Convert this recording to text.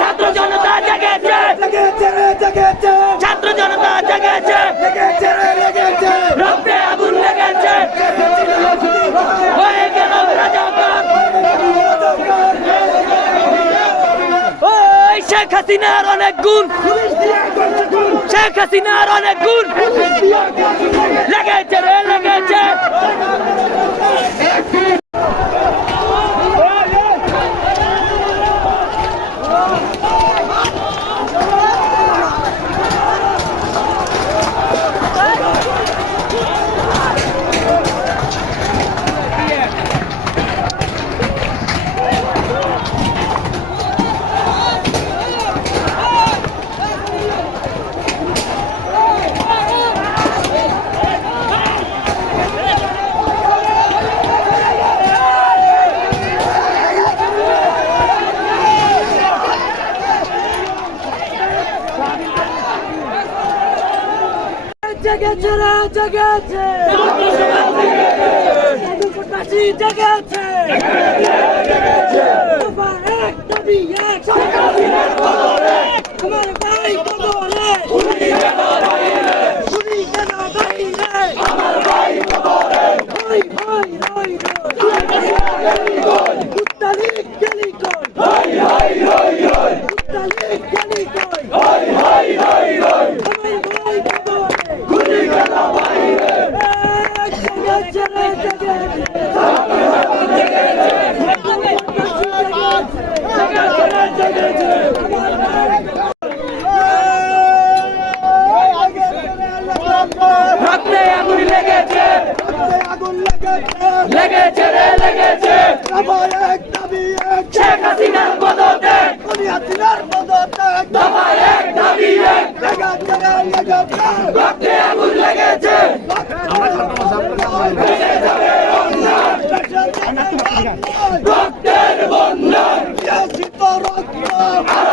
ছাত্র জনতা জেগেছে, ছাত্র জনতা জেগেছে, রক্তে আগুন লেগেছে, হয়ে গেল রাজাকার। ওই শেখ হাসিনার অনেক গুণ, শেখ হাসিনার অনেক গুণ লেগেছে রে লেগেছে। জেগেছে রে জেগেছে, কোটাশি জেগেছে, দফা এক দাবি এক, আমার ভাই বদলে, উনি কেন বাইরে, আমার ভাই বদলে, ভাই ভাই রই রই, উত্তালিক গেলি কই, হাই হাই রই রই, উত্তালিক গেলি কই, হাই হাই রই রই, আমার ভাই বদলে, উনি কেন বাইরে, জেগেছে রে জেগেছে, রক্তে আগুন লেগেছে, লেগেছে রে লেগেছে, শেখ হাসিনার পদত্যাগ, দফা এক দাবি এক, রক্তে আগুন লেগেছে, ভেসে যাবে অন্যায়, রক্তের বন্যায়, আরো